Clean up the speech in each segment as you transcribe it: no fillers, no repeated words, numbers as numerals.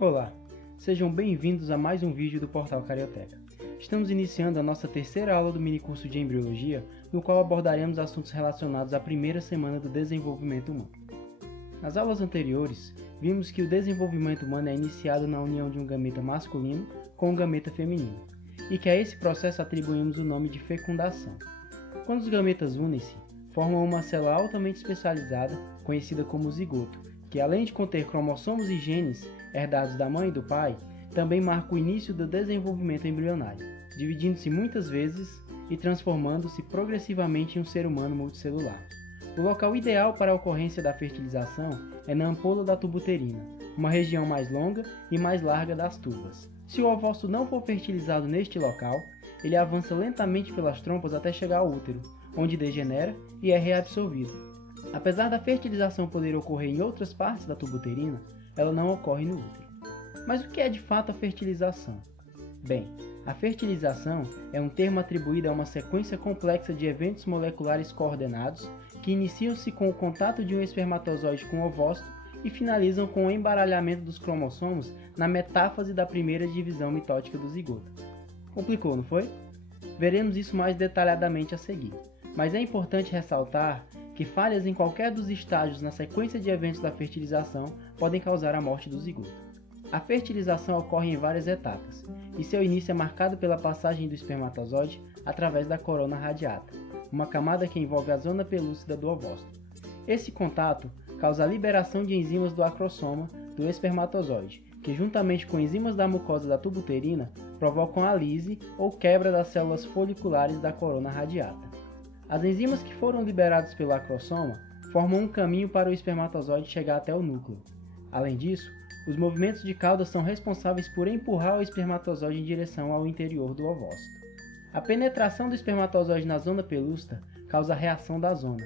Olá, sejam bem-vindos a mais um vídeo do Portal Carioteca. Estamos iniciando a nossa terceira aula do minicurso de Embriologia, no qual abordaremos assuntos relacionados à primeira semana do desenvolvimento humano. Nas aulas anteriores, vimos que o desenvolvimento humano é iniciado na união de um gameta masculino com um gameta feminino, e que a esse processo atribuímos o nome de fecundação. Quando os gametas unem-se, formam uma célula altamente especializada, conhecida como zigoto, que além de conter cromossomos e genes herdados da mãe e do pai, também marca o início do desenvolvimento embrionário, dividindo-se muitas vezes e transformando-se progressivamente em um ser humano multicelular. O local ideal para a ocorrência da fertilização é na ampola da tuba uterina, uma região mais longa e mais larga das tubas. Se o ovócito não for fertilizado neste local, ele avança lentamente pelas trompas até chegar ao útero, onde degenera e é reabsorvido. Apesar da fertilização poder ocorrer em outras partes da tuba uterina, ela não ocorre no útero. Mas o que é de fato a fertilização? Bem, a fertilização é um termo atribuído a uma sequência complexa de eventos moleculares coordenados que iniciam-se com o contato de um espermatozoide com o ovócito e finalizam com o embaralhamento dos cromossomos na metáfase da primeira divisão mitótica do zigoto. Complicou, não foi? Veremos isso mais detalhadamente a seguir, mas é importante ressaltar que falhas em qualquer dos estágios na sequência de eventos da fertilização podem causar a morte do zigoto. A fertilização ocorre em várias etapas, e seu início é marcado pela passagem do espermatozoide através da corona radiata, uma camada que envolve a zona pelúcida do ovócito. Esse contato causa a liberação de enzimas do acrossoma do espermatozoide, que juntamente com enzimas da mucosa da tuba uterina provocam a lise ou quebra das células foliculares da corona radiata. As enzimas que foram liberadas pelo acrossoma formam um caminho para o espermatozoide chegar até o núcleo. Além disso, os movimentos de cauda são responsáveis por empurrar o espermatozoide em direção ao interior do ovócito. A penetração do espermatozoide na zona pelúcida causa a reação da zona,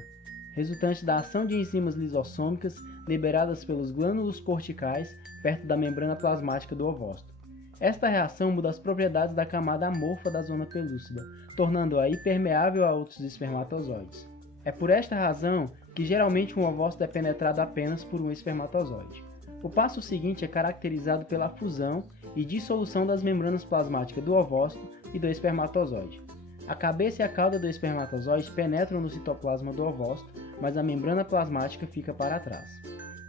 resultante da ação de enzimas lisossômicas liberadas pelos glândulos corticais perto da membrana plasmática do ovócito. Esta reação muda as propriedades da camada amorfa da zona pelúcida, tornando-a impermeável a outros espermatozoides. É por esta razão que geralmente um ovócito é penetrado apenas por um espermatozoide. O passo seguinte é caracterizado pela fusão e dissolução das membranas plasmáticas do ovócito e do espermatozoide. A cabeça e a cauda do espermatozoide penetram no citoplasma do ovócito, mas a membrana plasmática fica para trás.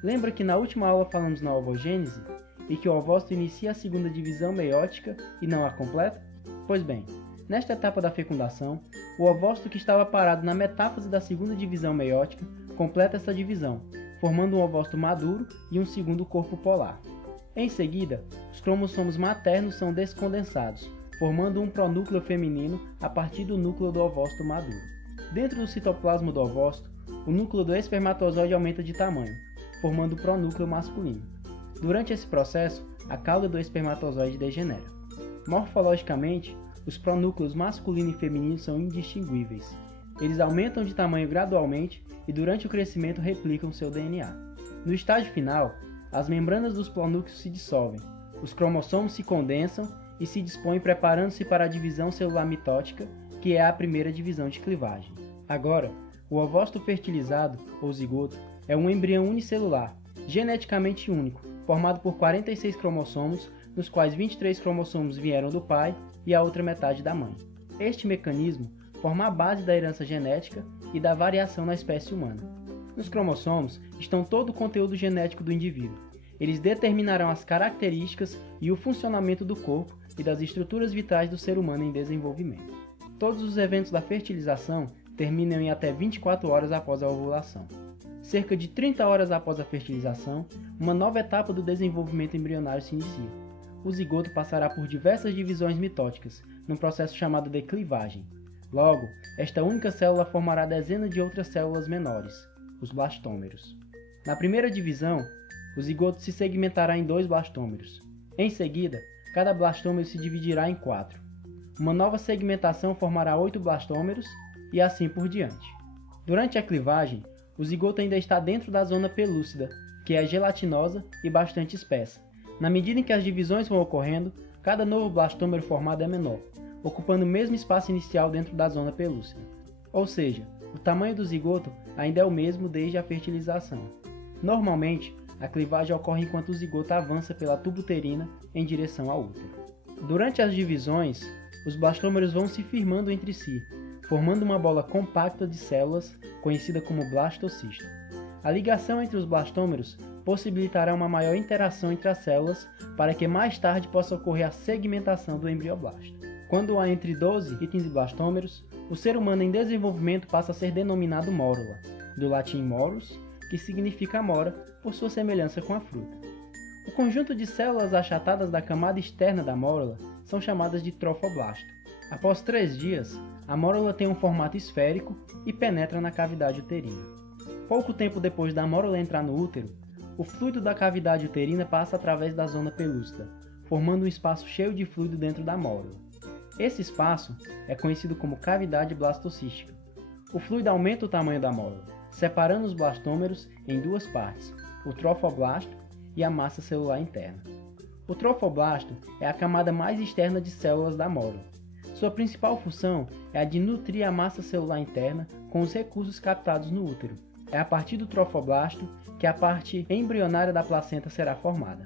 Lembra que na última aula falamos na ovogênese e que o ovócito inicia a segunda divisão meiótica e não a completa? Pois bem, nesta etapa da fecundação, o ovócito que estava parado na metáfase da segunda divisão meiótica completa essa divisão, formando um ovócito maduro e um segundo corpo polar. Em seguida, os cromossomos maternos são descondensados, formando um pronúcleo feminino a partir do núcleo do ovócito maduro. Dentro do citoplasma do ovócito, o núcleo do espermatozoide aumenta de tamanho, formando o pronúcleo masculino. Durante esse processo, a cauda do espermatozoide degenera. Morfologicamente, os pronúcleos masculino e feminino são indistinguíveis. Eles aumentam de tamanho gradualmente e durante o crescimento replicam seu DNA. No estágio final, as membranas dos pronúcleos se dissolvem, os cromossomos se condensam e se dispõem preparando-se para a divisão celular mitótica, que é a primeira divisão de clivagem. Agora, o ovócito fertilizado, ou zigoto, é um embrião unicelular, geneticamente único, formado por 46 cromossomos, nos quais 23 cromossomos vieram do pai e a outra metade da mãe. Este mecanismo forma a base da herança genética e da variação na espécie humana. Nos cromossomos estão todo o conteúdo genético do indivíduo. Eles determinarão as características e o funcionamento do corpo e das estruturas vitais do ser humano em desenvolvimento. Todos os eventos da fertilização terminam em até 24 horas após a ovulação. Cerca de 30 horas após a fertilização, uma nova etapa do desenvolvimento embrionário se inicia. O zigoto passará por diversas divisões mitóticas, num processo chamado de clivagem. Logo, esta única célula formará dezenas de outras células menores, os blastômeros. Na primeira divisão, o zigoto se segmentará em 2 blastômeros. Em seguida, cada blastômero se dividirá em 4. Uma nova segmentação formará 8 blastômeros e assim por diante. Durante a clivagem, o zigoto ainda está dentro da zona pelúcida, que é gelatinosa e bastante espessa. Na medida em que as divisões vão ocorrendo, cada novo blastômero formado é menor, ocupando o mesmo espaço inicial dentro da zona pelúcida. Ou seja, o tamanho do zigoto ainda é o mesmo desde a fertilização. Normalmente, A clivagem ocorre enquanto o zigoto avança pela tuba uterina em direção ao útero. Durante as divisões, os blastômeros vão se firmando entre si, formando uma bola compacta de células, conhecida como blastocisto. A ligação entre os blastômeros possibilitará uma maior interação entre as células para que mais tarde possa ocorrer a segmentação do embrioblasto. Quando há entre 12 e 15 blastômeros, o ser humano em desenvolvimento passa a ser denominado mórula, do latim morus, que significa amora, por sua semelhança com a fruta. O conjunto de células achatadas da camada externa da mórula são chamadas de trofoblasto. Após 3 dias, a mórula tem um formato esférico e penetra na cavidade uterina. Pouco tempo depois da mórula entrar no útero, o fluido da cavidade uterina passa através da zona pelúcida, formando um espaço cheio de fluido dentro da mórula. Esse espaço é conhecido como cavidade blastocística. O fluido aumenta o tamanho da mórula, separando os blastômeros em 2 partes, o trofoblasto e a massa celular interna. O trofoblasto é a camada mais externa de células da mórula. Sua principal função é a de nutrir a massa celular interna com os recursos captados no útero. É a partir do trofoblasto que a parte embrionária da placenta será formada.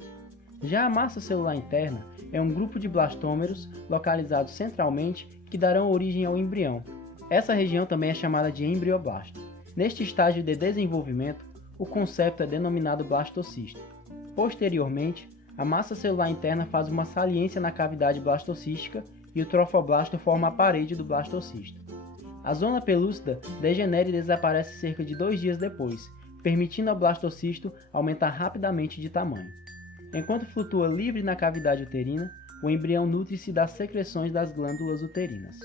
Já a massa celular interna é um grupo de blastômeros localizados centralmente que darão origem ao embrião. Essa região também é chamada de embrioblasto. Neste estágio de desenvolvimento, o concepto é denominado blastocisto. Posteriormente, a massa celular interna faz uma saliência na cavidade blastocística e o trofoblasto forma a parede do blastocisto. A zona pelúcida degenera e desaparece cerca de 2 dias depois, permitindo ao blastocisto aumentar rapidamente de tamanho. Enquanto flutua livre na cavidade uterina, o embrião nutre-se das secreções das glândulas uterinas.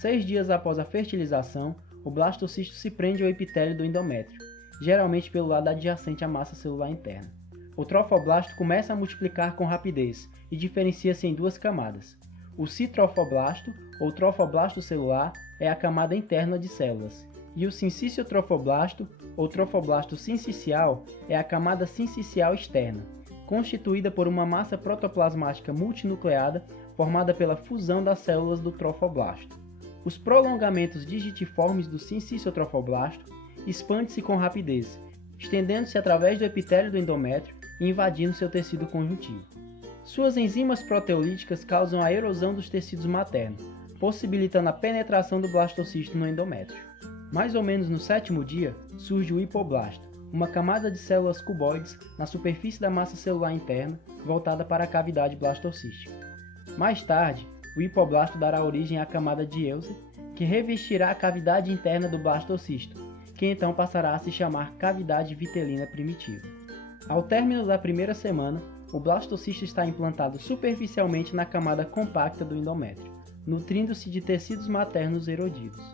6 dias após a fertilização, o blastocisto se prende ao epitélio do endométrio, geralmente pelo lado adjacente à massa celular interna. O trofoblasto começa a multiplicar com rapidez e diferencia-se em 2 camadas. O citrofoblasto, ou trofoblasto celular, é a camada interna de células, e o sincício-trofoblasto, ou trofoblasto sincicial, é a camada sincicial externa, constituída por uma massa protoplasmática multinucleada formada pela fusão das células do trofoblasto. Os prolongamentos digitiformes do sincício-trofoblasto expandem-se com rapidez, estendendo-se através do epitélio do endométrio e invadindo seu tecido conjuntivo. Suas enzimas proteolíticas causam a erosão dos tecidos maternos, possibilitando a penetração do blastocisto no endométrio. Mais ou menos no 7º dia, surge o hipoblasto, uma camada de células cuboides na superfície da massa celular interna, voltada para a cavidade blastocística. Mais tarde, o hipoblasto dará origem à camada de Euler, que revestirá a cavidade interna do blastocisto, que então passará a se chamar cavidade vitelina primitiva. Ao término da 1ª semana, o blastocisto está implantado superficialmente na camada compacta do endométrio, nutrindo-se de tecidos maternos erodidos.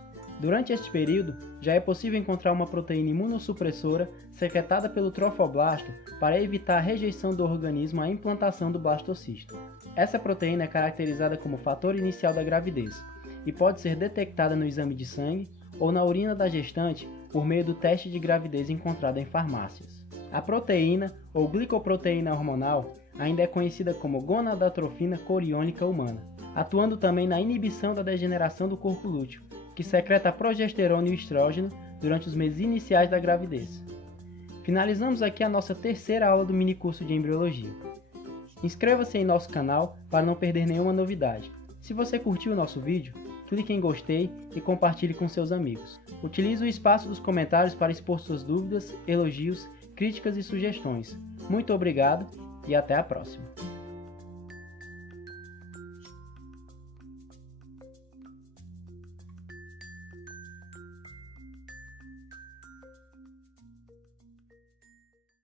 Durante este período, já é possível encontrar uma proteína imunossupressora secretada pelo trofoblasto para evitar a rejeição do organismo à implantação do blastocisto. Essa proteína é caracterizada como fator inicial da gravidez e pode ser detectada no exame de sangue ou na urina da gestante por meio do teste de gravidez encontrado em farmácias. A proteína, ou glicoproteína hormonal, ainda é conhecida como gonadatrofina coriônica humana, atuando também na inibição da degeneração do corpo lúteo, que secreta a progesterona e o estrógeno durante os meses iniciais da gravidez. Finalizamos aqui a nossa 3ª aula do minicurso de embriologia. Inscreva-se em nosso canal para não perder nenhuma novidade. Se você curtiu o nosso vídeo, clique em gostei e compartilhe com seus amigos. Utilize o espaço dos comentários para expor suas dúvidas, elogios, críticas e sugestões. Muito obrigado e até a próxima!